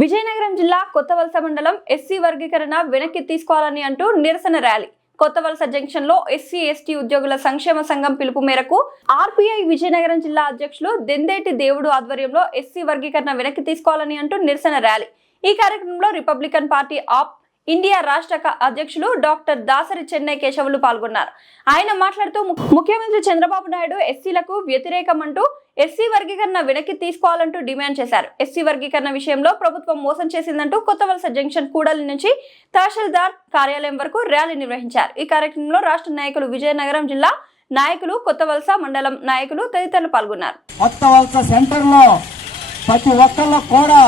విజయనగరం జిల్లా కొత్తవలస మండలం ఎస్సీ వర్గీకరణ వెనక్కి తీసుకోవాలని అంటూ నిరసన ర్యాలీ. కొత్తవలస జంక్షన్ లో ఎస్సీ ఎస్టీ ఉద్యోగుల సంక్షేమ సంఘం పిలుపు మేరకు ఆర్పీఐ విజయనగరం జిల్లా అధ్యక్షులు దెందేటి దేవుడు ఆధ్వర్యంలో ఎస్సీ వర్గీకరణ వెనక్కి తీసుకోవాలని అంటూ నిరసన ర్యాలీ. ఈ కార్యక్రమంలో రిపబ్లికన్ పార్టీ ఆప్ ఇండియా రాష్ట్ర అధ్యక్షులు డాక్టర్ దాసరి చెన్నై కేశవులు పాల్గొన్నారు. ఆయన మాట్లాడుతూ ముఖ్యమంత్రి చంద్రబాబు నాయుడు ఎస్సీలకు వ్యతిరేకం అంటూ ఎస్సీ వర్గీకరణ వెనక్కి తీసుకోవాలంటూ డిమాండ్ చేశారు. ఎస్సీ వర్గీకరణ విషయంలో ప్రభుత్వం మోసం చేసిందంటూ కొత్తవలస జంక్షన్ కూడలి నుంచి తహసీల్దార్ కార్యాలయం వరకు ర్యాలీ నిర్వహించారు. ఈ కార్యక్రమంలో రాష్ట్ర నాయకులు, విజయనగరం జిల్లా నాయకులు, కొత్తవలస మండలం నాయకులు తదితరులు పాల్గొన్నారు. కొత్తవలస సెంటర్ లో ప్రతి ఒక్కళ్ళు కూడా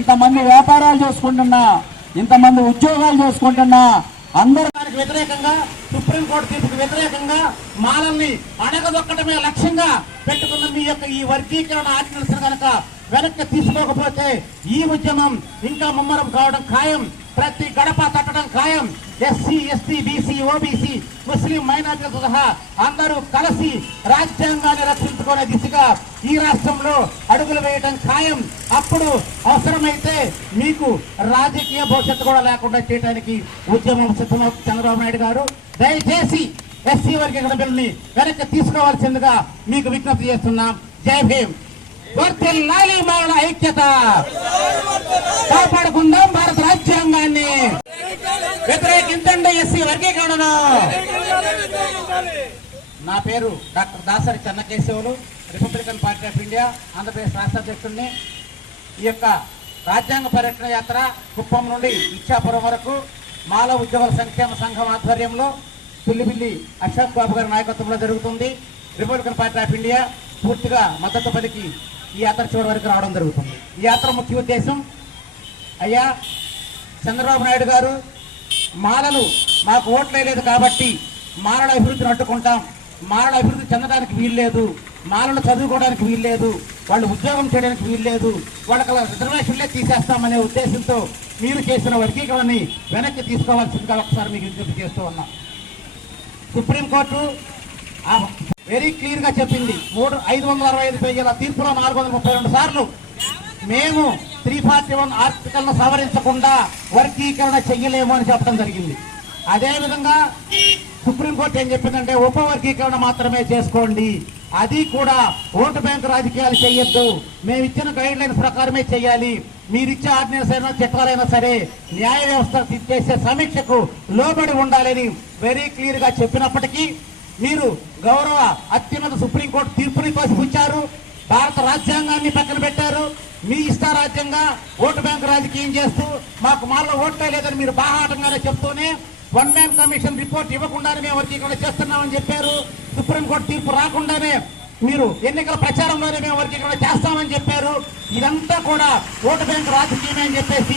ఇంతమంది వ్యాపారాలు చేసుకుంటున్నా, ఇంతమంది ఉద్యోగాలు చేసుకుంటున్నా, అందరూ దానికి వ్యతిరేకంగా సుప్రీంకోర్టు తీర్పుకు వ్యతిరేకంగా మాలల్ని అణగదొక్కడమే లక్ష్యంగా పెట్టుకున్న మీ యొక్క ఈ వర్గీకరణ ఆజ్ఞలు కనుక వెనక్కి తీసుకోకపోతే ఈ ఉద్యమం ఇంకా ముమ్మరం కావడం ఖాయం. ప్రతి గడప తట్టడం ఖాయం. ఎస్సీ, ఎస్టీ, బీసీ, ఓబీసీ, ముస్లిం మైనార్టీలతో సహా అందరూ కలిసి రాజ్యాంగాన్ని రక్షించుకునే దిశగా ఈ రాష్ట్రంలో అడుగులు వేయడం ఖాయం. అప్పుడు అవసరమైతే మీకు రాజకీయ భవిష్యత్తు కూడా లేకుండా చేయడానికి ఉద్యమం సిద్ధమవుతుంది. చంద్రబాబు నాయుడు గారు దయచేసి ఎస్సీ వర్గీకరణ బిల్లుని వెనక్కి తీసుకోవాల్సిందిగా మీకు విజ్ఞప్తి చేస్తున్నాం. జై భీమ్. వర్ధిల్లాలి మానవ ఐక్యత, కాపాడుకుందాం భారత రాజ్యాంగాన్ని, వ్యతిరేకించండి ఎస్సీ వర్గీకరణను. నా పేరు doctor Dasari Chennakesavulu, Republican party of India Andhra Pradesh రాష్ట్ర అధ్యక్షుడిని. ఈ యొక్క రాజ్యాంగ పరిరక్షణ యాత్ర కుప్పం నుండి ఇచ్చాపురం వరకు మాల ఉద్యోగుల సంక్షేమ సంఘం ఆధ్వర్యంలో పిల్లిపిల్లి అశోక్ బాబు గారి నాయకత్వంలో జరుగుతుంది. రిపబ్లికన్ పార్టీ ఆఫ్ ఇండియా పూర్తిగా మద్దతు పలికి ఈ యాత్ర చివరి వరకు రావడం జరుగుతుంది. ఈ యాత్ర ముఖ్య ఉద్దేశం, అయ్యా చంద్రబాబు నాయుడు గారు, మాలలు మాకు ఓట్లేదు కాబట్టి మాలల అభివృద్ధిని అడ్డుకుంటాం, మాలల అభివృద్ధి చెందడానికి వీల్లేదు, మాలలు చదువుకోవడానికి వీల్లేదు, వాళ్ళు ఉద్యోగం చేయడానికి వీల్లేదు, వాళ్ళకి రిజర్వేషన్లే తీసేస్తామనే ఉద్దేశంతో మీరు చేసిన వర్గీకరణని వెనక్కి తీసుకోవాల్సిందిగా ఒకసారి మీకు విజ్ఞప్తి చేస్తూ ఉన్నాం. సుప్రీంకోర్టు వెరీ క్లియర్ గా చెప్పింది. 565 పేజీల తీర్పులో 432 సార్లు మేము 341 ఆర్టికల్ ను సవరించకుండా వర్గీకరణ చెయ్యలేము అని చెప్పడం జరిగింది. అదేవిధంగా సుప్రీంకోర్టు ఏం చెప్పిందంటే ఉపవర్గీకరణ మాత్రమే చేసుకోండి, అది కూడా ఓటు బ్యాంకు రాజకీయాలు చేయొద్దు, మేము ఇచ్చిన గైడ్ లైన్స్ ప్రకారమే చేయాలి, మీరిచ్చే ఆర్డినెన్స్ అయినా చట్టాలైనా సరే న్యాయ వ్యవస్థ చేసే సమీక్షకు లోబడి ఉండాలని వెరీ క్లియర్ గా చెప్పినప్పటికీ మీరు గౌరవ అత్యున్నత సుప్రీంకోర్టు తీర్పుని తోసిపుచ్చారు, భారత రాజ్యాంగాన్ని పక్కన పెట్టారు. మీ ఇష్టారాజ్యంగా ఓటు బ్యాంకు రాజకీయం చేస్తూ మాకు మాలో ఓట్లే లేదని మీరు బాహాటంగానే చెప్తూనే వన్ మ్యాన్ కమిషన్ రిపోర్ట్ ఇవ్వకుండానే మేము వర్గీకరణ చేస్తున్నామని చెప్పారు. సుప్రీంకోర్టు తీర్పు రాకుండానే మీరు ఎన్నికల ప్రచారంలోనే మేము వర్గీకరణ చేస్తామని చెప్పారు. ఇదంతా కూడా ఓటు బ్యాంకు రాజకీయమే అని చెప్పేసి